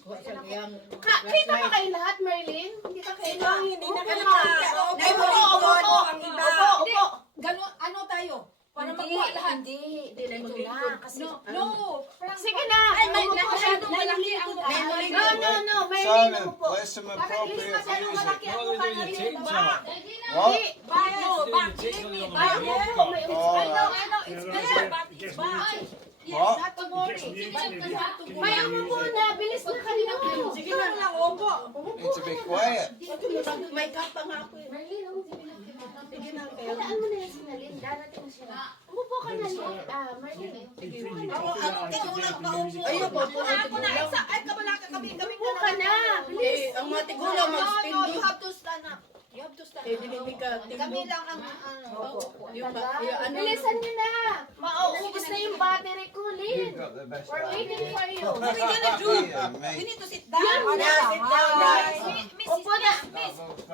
Kita ba kayo lahat, Merlin? Hindi ka kayo lang. Hindi na kita. Opo. Gano'n, ano tayo? Para magkuha lahat. Hindi na. Kasi, No. sige na. Ay, may masyadong malaki ang No. Merlin, Simon, ako po. play some appropriate music. What? Maya mo muna. Bilis na kayo. Sige na lang, opo. Need to be quiet. May kapa nga ako. Merlin, Halaan mo na yan si Nalin. Darating na sila. Umupo ka na, Merlin. Tigulang pa upo. Ayun po, ako na. Ay, kabalaka kami. Umupo ka na. Bilis. Ang mga tigulang mag-spin. You have to stand up. You have to stand. Hindi ka Kami lang ang Yung bilisan nyo na. Mauubos na yung battery ko, Lin. You've got the best We're waiting for you. What are we gonna do? Yeah, We mate. need to sit down. Sit down, guys. Upo na.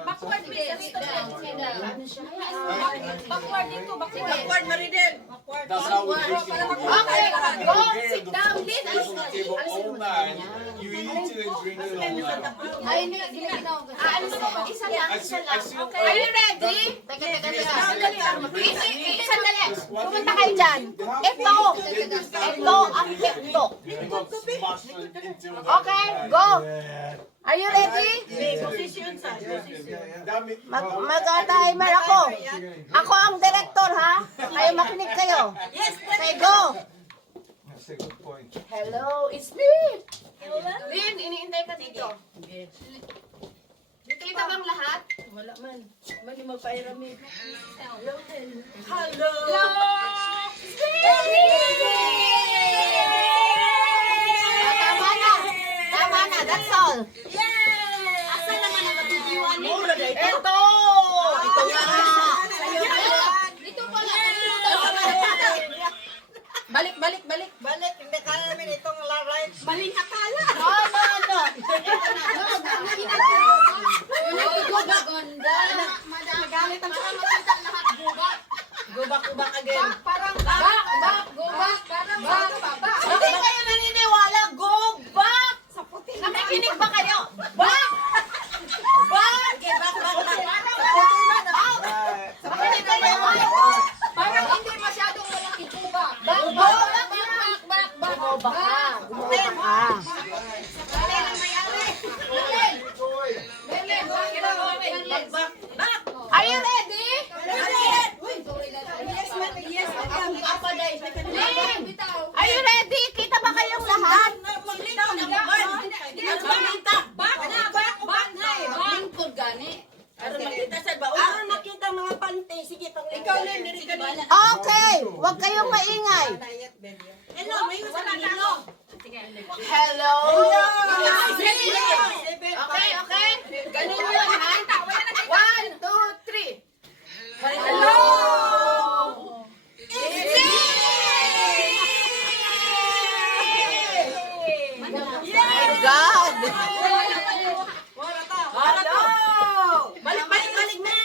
Backward, please. Sit down. Ano siya? Backward dito. Backward, Maridel. Backward. That's how we drink it. Okay, go. Sit down, Lin. Sit on the table all night. You eat it and drink it all night. Ay, hindi. Aalis na. Isa lang. Okay. Are you ready? Teka. Sandali. Pumunta kayo dyan. Ito ang hipto. Okay, go. Are you ready? Position sa. Mag-timer ako. Ako ang director, ha? Kayo makinig kayo. Yes, Okay, go. That's a good point. Hello, it's me. Lin, iniintay ka dito. Kita bang lahat? Wala man. Mali magpairami. Hello. Tama na. That's all. Asa naman ang nabibiwan ni? Ito nga. Dito pala. Balik. Hindi kaya namin itong right. Maling akala. No. Magalit ang Gubak again. Parang Hindi kayo naniniwala. Go back. Nakikinig ba kayo? Back. Okay, back. Nakikinig kayo. Parang hindi masyadong malaki gubak. Gumawa ka. Are you ready? Yes, Lin, are you ready? Kita ba kayong lahat? Aron nakita mga pante. Sige, ikaw na Okay, huwag kayong maingay. Hello, may usap nilo. Hello. Okay. Ganun yun, ha? 1, 2, 3. Hello. My God. Hello. Balik na.